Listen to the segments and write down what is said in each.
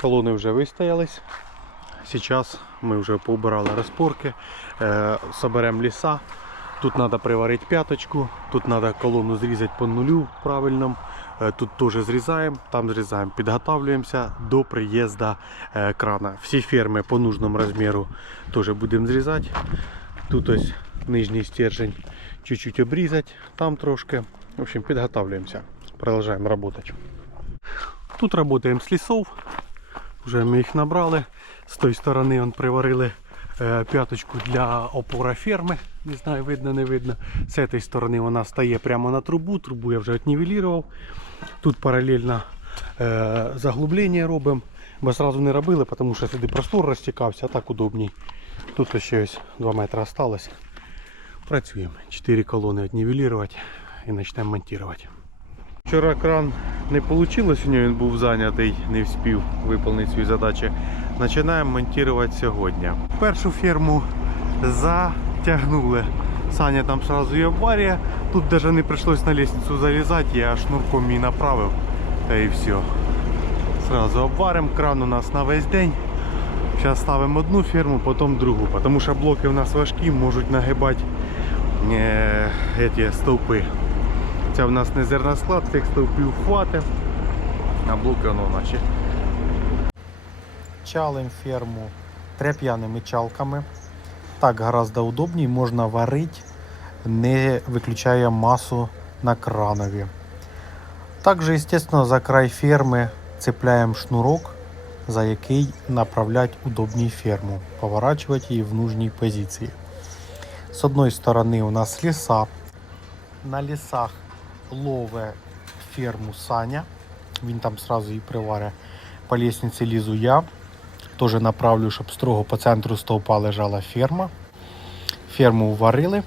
Колони вже вистоялись. Зараз ми вже поубирали розпорки, е, соберемо ліса. Тут треба приварити п'яточку, тут треба колону зрізати по нулю правильному. Е, Тут теж зрізаємо, там зрізаємо, підготовлюємося до приїзду е, крана. Всі ферми по нужному розміру теж будемо зрізати. Тут ось нижній стержень чуть-чуть обрізати, там трошки. В общем, підготовлюємося. Продовжуємо працювати. Тут працюємо з лісов. Вже ми їх набрали. З тої сторони он приварили е, п'яточку для опора ферми. Не знаю, видно, не видно. З цієї сторони вона стає прямо на трубу. Трубу я вже отнівелірував. Тут паралельно е, заглублення робимо. Бо одразу не робили, тому що сюди простор розтікався, а так удобній. Тут ще ось 2 метри залишилось. Працюємо. 4 колони отнівелірувати і почнемо монтувати. Вчора кран не вийшло, у нього він був зайнятий, не встиг виконати свої задачі. Починаємо монтувати сьогодні. Першу ферму затягнули. Саня там одразу і обварює. Тут навіть не прийшлось на лестницю залізати, я шнурком її направив. Та і все. Сразу обваримо кран у нас на весь день. Зараз ставимо одну ферму, потім другу, тому що блоки у нас важкі, можуть нагибати е, эти стовпи. Це в нас не зерносклад, цих стовпів хватить, а блоки воно наче. Чалим ферму тряп'яними чалками. Так гораздо удобнее, можна варити, не виключая масу на кранові. Також, естественно, за край ферми цепляємо шнурок, за який направлять удобній ферму, поворачувати її в нужній позиції. З одної сторони у нас ліса. На лісах лове ферму Саня. Він там сразу її приварить. По лестниці лізу я. Теж направлю, щоб строго по центру стовпа лежала ферма. Ферму варили.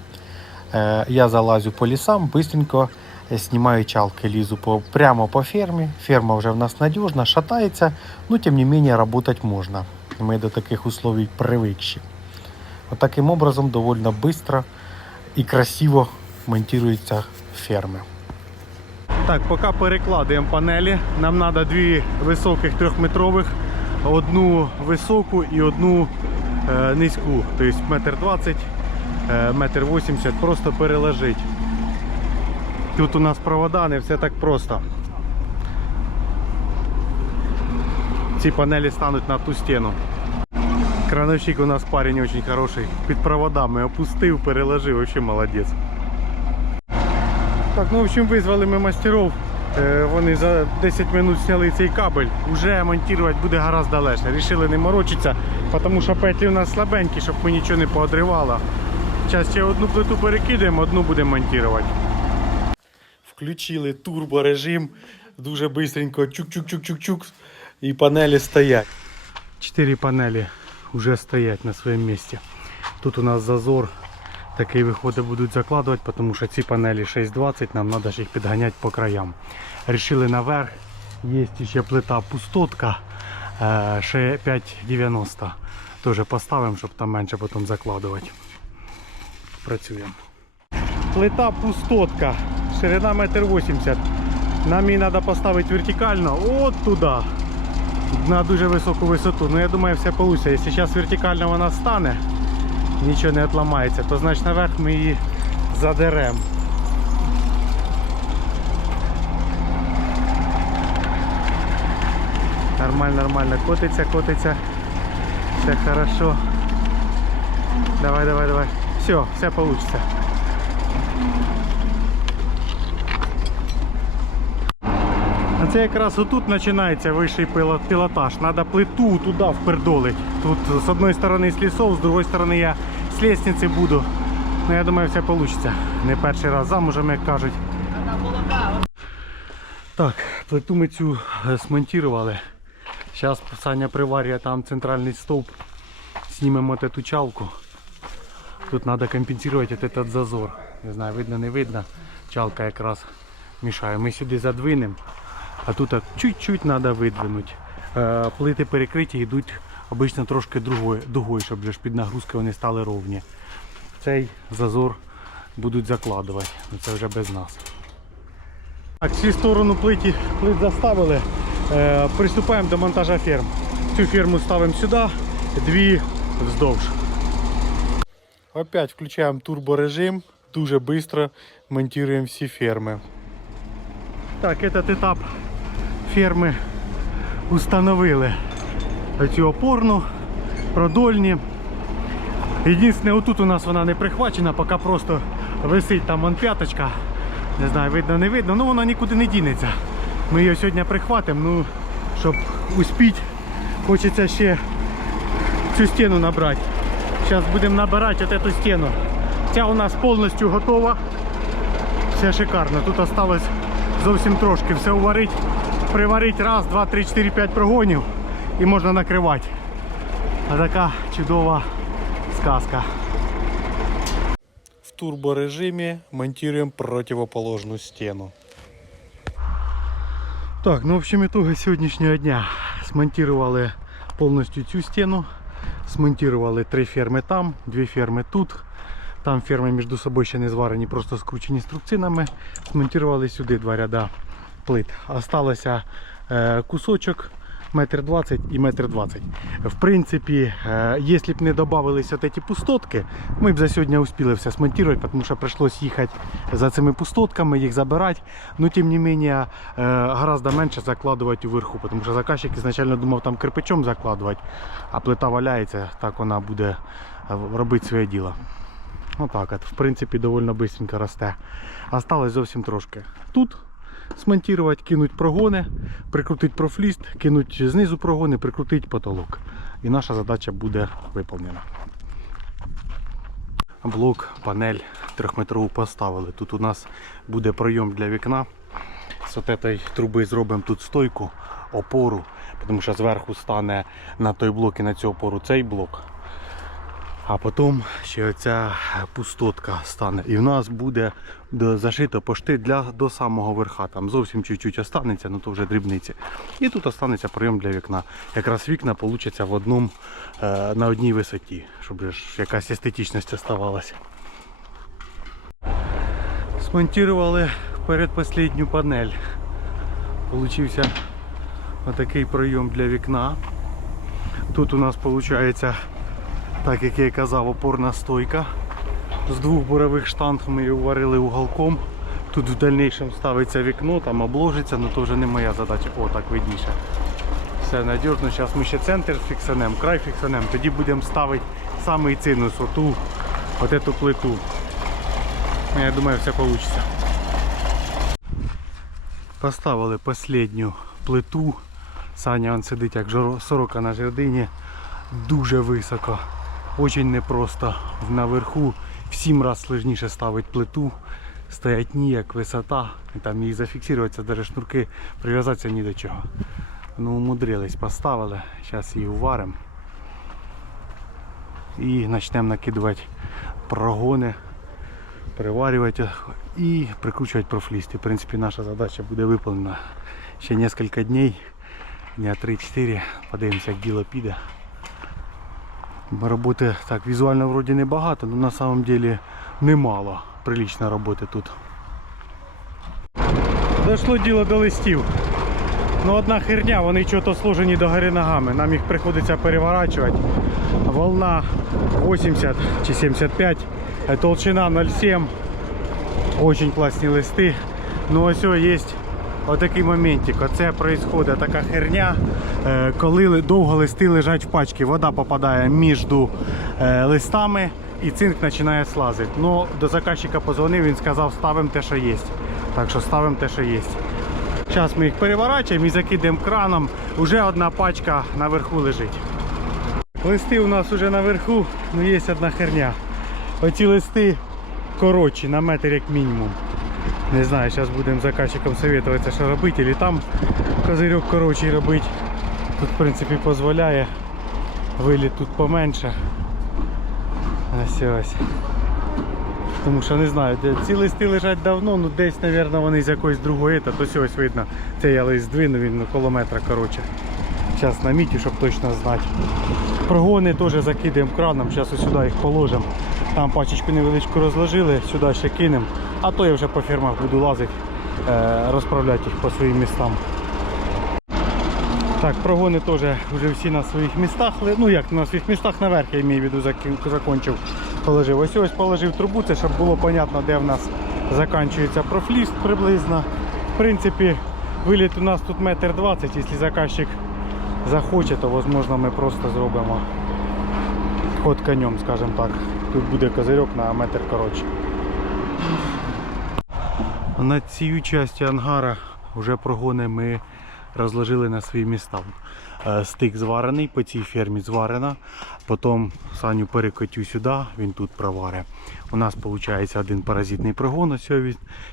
Е, Я залазю по лісам, быстренько знімаю чалки, лізу прямо по фермі. Ферма вже в нас надіжна, шатається, но тим не менее работать можна. Ми до таких условий привикші. Вот таким образом довольно быстро і красиво монтуються ферми. Так, поки перекладаємо панелі, нам треба дві високих трьохметрових, одну високу і одну е, низьку, тобто метр двадцять, е, метр вісімдесят, просто переложити. Тут у нас провода, не все так просто. Ці панелі стануть на ту стіну. Крановщик у нас парень очень хороший. Під проводами опустив, переложив, вообще молодець. Так, ну в общем визвали ми мастеров. Е, Вони за 10 минут зняли цей кабель. Уже монтувати буде гораздо легше. Рішили не морочитися, тому що петлі у нас слабенькі, щоб ми нічого не поодривало. Зараз ще одну плиту перекидаємо, одну будемо монтувати. Включили турборежим. Дуже швидко чук-чук-чук-чук-чук. І панелі стоять. Чотири панелі вже стоять на своєму місці. Тут у нас зазор такий виходить будуть закладувати, тому що ці панелі 6,20, нам треба ж їх підганяти по краям. Рішили наверх. Є ще плита пустотка е, ще 5,90. Теж поставимо, щоб там менше потім закладувати. Працюємо. Плита пустотка, ширина 1,80 м. Нам її треба поставити вертикально от туди. На дуже високу висоту. Ну я думаю, все вийде. Якщо зараз вертикально вона стане, нічого не відламається, то значить наверх ми її задеремо. Нормально, нормально. Котиться, котиться. Все хорошо. Давай, давай, давай. Все, все получится. Це якраз отут починається вищий пілотаж. Треба плиту туди впердолить. Тут з одної сторони з лісов, з другої сторони я з лестниці буду. Ну я думаю, все вийде. Не перший раз замужем, як кажуть. Так, плиту ми цю е, смонтували. Зараз Саня приварює там центральний стовп. Знімемо эту чалку. Тут треба компенсувати от этот зазор. Не знаю, видно, не видно. Чалка якраз мішає. Ми сюди задвинемо, а тут чуть-чуть треба видвинути. Е, плити перекриті йдуть обично трошки дугою, щоб ж під нагрузкою вони стали ровні. Цей зазор будуть закладувати. Ну, Це вже без нас. Так, всі сторону плиті, плит заставили. Е, Приступаємо до монтажа ферм. Цю ферму ставимо сюди, дві вздовж. Опять включаємо турборежим, дуже швидко монтуємо всі ферми. Так, этот етап ферми установили цю опорну, продольні. Єдине, отут у нас вона не прихвачена, поки просто висить там вон п'яточка. Не знаю, видно, не видно, ну вона нікуди не дінеться. Ми її сьогодні прихватимо, ну, щоб успіти, хочеться ще цю стіну набрати. Зараз будемо набирати от эту стіну. Ця у нас повністю готова. Все шикарно. Тут осталось зовсім трошки. Все уварить, приварить раз, два, три, чотири, п'ять прогонів і можна накривати. А така чудова сказка. В турборежимі монтуємо противоположну стіну. Так, ну в общем итоги сьогоднішнього дня смонтували повністю цю стіну. Смонтували три ферми там, дві ферми тут. Там ферми між собою ще не зварені, просто скручені струбцинами. Смонтували сюди два ряда плит. Осталося е, кусочок метр двадцять і метр двадцять. В принципі, е, якщо б не додавалися ці пустотки, ми б за сьогодні успіли все смонтувати, тому що прийшлось їхати за цими пустотками, їх забирати. Ну, тим не менше, е, гораздо менше закладувати вверху, тому що заказчик ізначально думав там кирпичом закладувати, а плита валяється, так вона буде робити своє діло. Отак от, в принципі, доволі швидко росте. Осталось зовсім трошки. Тут смонтувати, кинуть прогони, прикрутити профліст, кинуть знизу прогони, прикрутити потолок. І наша задача буде виповнена. Блок, панель трьохметрову поставили. Тут у нас буде пройом для вікна. З цієї труби зробимо тут стойку, опору, тому що зверху стане на той блок і на цю опору цей блок. А потім ще оця пустотка стане. І в нас буде зашито пошти для, до самого верха. Там зовсім чуть-чуть останеться, ну то вже дрібниці. І тут останеться прийом для вікна. Якраз вікна получаться в одному, е, на одній висоті, щоб ж якась естетичність оставалася. Смонтували передпослідню панель. Получився отакий прийом для вікна. Тут у нас виходить так як я і казав, опорна стойка. З двох бурових штанг ми її варили уголком. Тут в дальнішому ставиться вікно, там обложиться, але то вже не моя задача. О, так видніше. Все надіжно. Зараз ми ще центр фіксанем, край фіксанем, тоді будемо ставити самий цинус, оту, от эту плиту. Ну, Я думаю, все вийде. Поставили останню плиту. Саня он сидить як сорока на жердині. Дуже високо. Очень непросто наверху. В сім раз сложніше ставити плиту. Стоять ніяк, висота. Там їх зафіксуватися, навіть шнурки прив'язатися ні до чого. Ну, умудрились, поставили. Зараз її уваримо. І почнемо накидувати прогони, приварювати і прикручувати профлісти. В принципі, наша задача буде виконана ще кілька днів. Дня 3-4. Подивимося, як діло піде. Роботи так візуально вроді небагато, але на самом деле немало. Прилічна роботи тут. Дійшло діло до листів. Ну одна херня, вони чого-то сложені до гори ногами. Нам їх приходиться переворачувати. Волна 80 чи 75, е, толщина 0,7. Очень класні листи. Ну ось є отакий моментик. Оце відбувається така херня, е, коли довго листи лежать в пачці. Вода попадає між е, листами і цинк починає слазити. Ну, до заказчика позвонив, він сказав, ставимо те, що є. Так що ставимо те, що є. Зараз ми їх переворачуємо і закидаємо краном. Уже одна пачка наверху лежить. Листи у нас вже наверху, ну є одна херня. Оці листи коротші на метр як мінімум. Не знаю, зараз будемо заказчиком советуватися, що робити, або там козирьок коротший робити. Тут в принципі дозволяє. Виліт тут поменше. Ось ось. Тому що не знаю, де ці листи лежать давно, ну десь, мабуть, вони з якоїсь другої, та то ось видно. Це я лист здвину, він ну, коло метра. Зараз на міті, щоб точно знати. Прогони теж закидаємо краном, зараз сюди їх положимо. Там пачечку невеличку розложили, сюди ще кинемо. А то я вже по фірмах буду лазити, е, розправляти їх по своїм містам. Так, прогони теж вже всі на своїх містах. Ну як на своїх містах наверх, я маю в виду, закончив, положив. Ось ось положив трубу, це щоб було зрозуміло, де в нас закінчується профліст приблизно. В принципі, виліт у нас тут метр двадцять, якщо заказчик захоче, то можливо ми просто зробимо ход конем, скажімо так. Тут буде козирьок на метр коротше. На цій часті ангара вже прогони ми розложили на свої міста. Е, Стик зварений, по цій фермі зварена. Потім Саню перекотю сюди, він тут проваре. У нас виходить один паразитний прогон, ось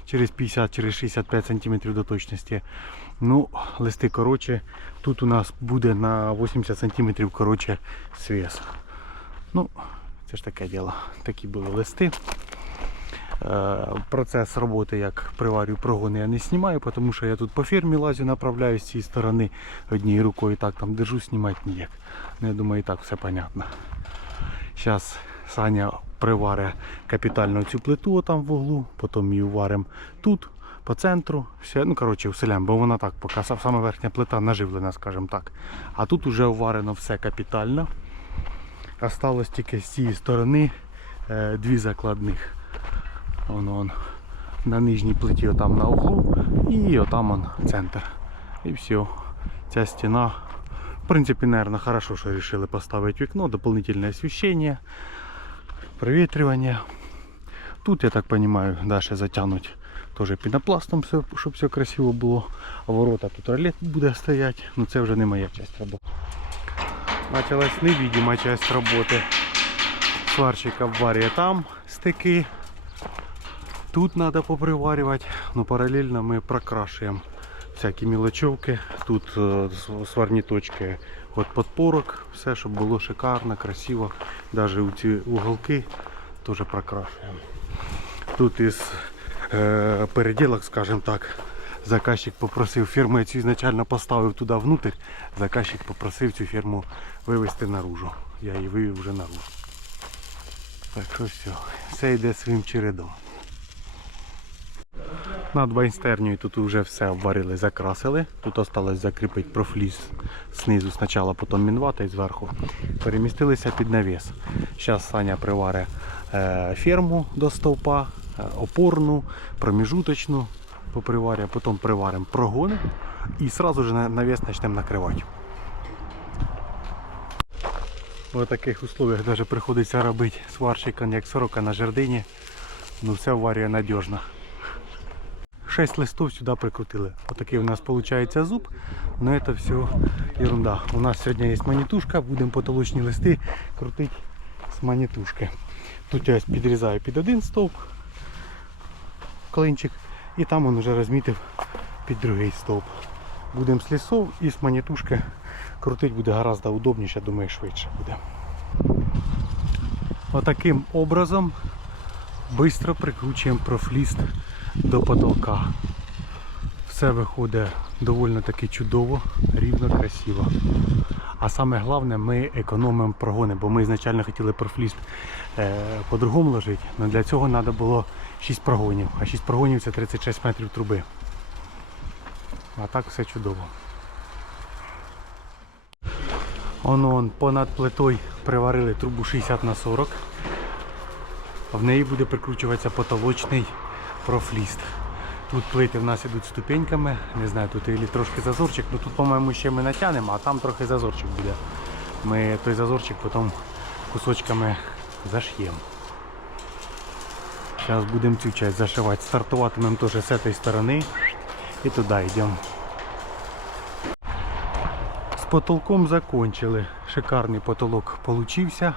через 50 через 65 см до точності. Ну, листи коротше, тут у нас буде на 80 см коротше свес. Ну, це ж таке діло. Такі були листи. Е, Процес роботи, як приварю прогони, я не знімаю, тому що я тут по фермі лазю, направляю з цієї сторони однією рукою так там держу, знімати ніяк. Ну, я думаю, і так все понятно. Зараз Саня приваре капітально цю плиту там в углу, потім її варимо тут, по центру. Все, ну коротше, вселяємо, бо вона так, поки саме верхня плита наживлена, скажімо так. А тут вже варено все капітально. Осталось тільки з цієї сторони е, дві закладних. Вон, вон, на нижній плиті отам на углу і отам он центр. І все. Ця стіна. В принципі, наверное, хорошо, що вирішили поставити вікно, дополнительне освіщення, провітрювання. Тут, я так розумію, далі затягнуть теж пінопластом, щоб все красиво було. А ворота тут ролет буде стояти. Ну це вже не моя частина роботи. Почалась невидима часть роботи. Сварщик обварює там стики. Тут треба поприварювати, но паралельно ми прокрашуємо всякі мілочовки. Тут е, сварні точки от подпорок, все, щоб було шикарно, красиво. Навіть у ці уголки теж прокрашуємо. Тут із е, переділок, скажімо так, заказчик попросив, фірму я цю ізначально поставив туди внутрь, заказчик попросив цю фірму вивезти наружу. Я її вивів вже наружу. Так що все, все йде своїм чередом. Над байстернею тут вже все обварили, закрасили. Тут осталось закріпити профліс знизу спочатку, потім мінвата і зверху. Перемістилися під навіс. Зараз Саня приваре е, ферму до стовпа, е, опорну, проміжуточну поприварює, а потім приваримо прогони і одразу ж на- навіс почнемо накривати. В таких условиях навіть приходиться робити сварщиком як сорока на жердині. Ну все варює надіжно. 6 листов сюда прикрутили. Отакий у нас получается зуб. Но это все ерунда. У нас сегодня есть манітушка, будемо потолочні листи крутити з манітушки. Тут я підрізаю під один стовп клинчик і там он вже розмітив під другий стовп. Будемо з лісов і з манітушки крутити буде гораздо удобніше, думаю, швидше буде. Отаким образом швидко прикручуємо профліст до потолка. Все виходить доволі таки чудово, рівно, красиво. А саме головне, ми економимо прогони, бо ми ізначально хотіли профліст е, по-другому ложити, але для цього треба було 6 прогонів. А 6 прогонів це 36 метрів труби. А так все чудово. Оно он понад плитою приварили трубу 60 на 40. В неї буде прикручуватися потолочний профліст. Тут плити в нас ідуть ступеньками, не знаю, тут і трошки зазорчик, ну тут, по-моєму, ще ми натягнемо, а там трохи зазорчик буде. Ми той зазорчик потім кусочками заш'ємо. Зараз будемо цю часть зашивати. Стартуватимемо теж з цієї сторони і туди йдемо. З потолком закончили. Шикарний потолок получився.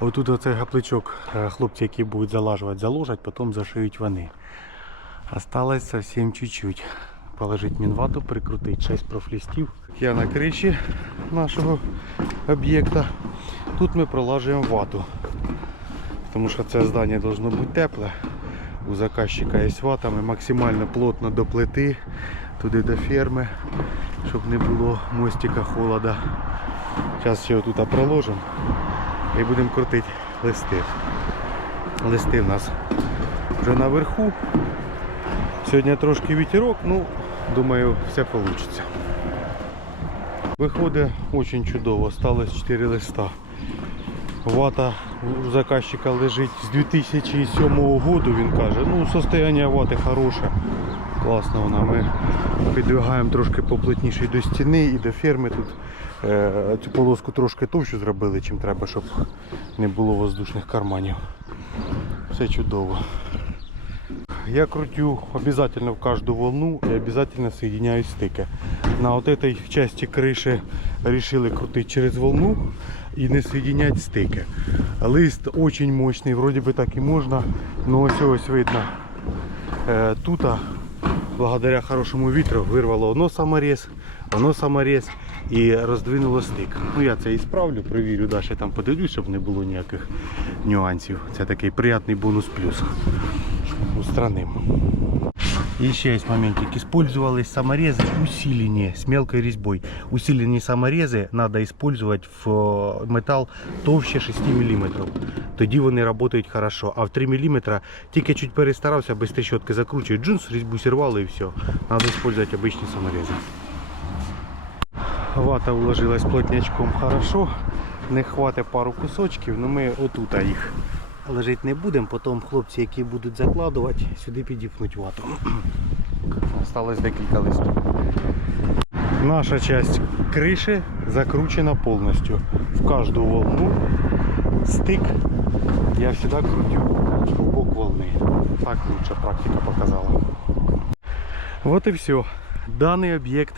Отут оцей гапличок е, хлопці, які будуть залажувати, заложать, потім зашиють вони. Осталось совсем чуть-чуть. Положить мінвату, прикрутити 6 профлістів. Я на криші нашого об'єкта. Тут ми пролажуємо вату. Тому що це здання должно бути тепле. У заказчика є вата, ми максимально плотно до плити, туди до ферми, щоб не було мостика холода. Зараз ще тут проложимо і будемо крутити листи. Листи в нас вже наверху. Сьогодні трошки вітерок, ну думаю, все вийде. Виходить дуже чудово, сталося 4 листа. Вата у заказчика лежить з 2007 року, він каже, ну состояние вати хороше. Класно вона. Ми підвигаємо трошки поплотніше до стіни і до ферми тут. Е, цю полоску трошки товщу зробили, чим треба, щоб не було воздушних карманів. Все чудово. Я крутю обязательно в каждую волну и обязательно соединяю стыки. На вот этой части крыши решили крутить через волну и не соединять стыки. Лист очень мощный, вроде бы так и можно, но ось ось видно. Е, Тут, благодаря хорошому вітру, вирвало воно саморез, воно саморез і роздвинуло стик. Ну я це і справлю, провірю, далі там подивлюсь, щоб не було ніяких нюансів. Це такий приятний бонус плюс устраним. Еще есть моментик. Использовались саморезы усиленные с мелкой резьбой. Усиленные саморезы надо использовать в э, металл товще 6 мм. Тоді вони працюють хорошо. А в 3 мм тільки чуть перестарався, без трещотки закручують джинс, різьбу сірвало і все. Надо использовать обычные саморезы. Вата уложилась плотнячком хорошо. Не хватить пару кусочків, але ми отут їх лежить не будемо. Потім хлопці, які будуть закладувати, сюди підіпнуть вату. Осталось декілька листів. Наша часть криші закручена повністю. В кожну волну стик я завжди крутю в бок волни. Так лучше практика показала. Вот и все. Даний об'єкт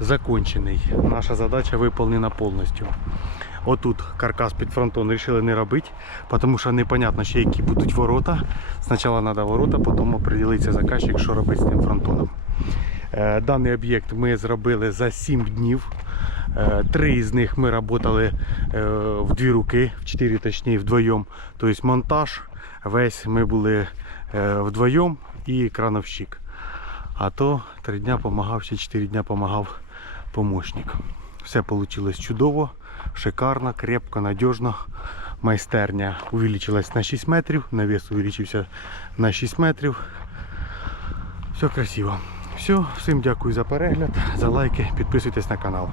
закончений. Наша задача виконана повністю. Отут каркас під фронтон вирішили не робити, тому що непонятно ще які будуть ворота. Спочатку треба ворота, потім оприділиться заказчик, що робити з тим фронтоном. Е, Даний об'єкт ми зробили за 7 днів. Е, Три з них ми працювали е, в дві руки, в чотири точніше вдвоєм. Тобто монтаж, весь ми були вдвоєм і крановщик. А то три дня допомагав, ще 4 дня допомагав помощник. Все вийшло чудово, шикарно, крепко, надежно. Майстерня увеличилась на 6 метрів, навіс увеличився на 6 метрів. Все красиво. Все, всім дякую за перегляд, за лайки, підписуйтесь на канал.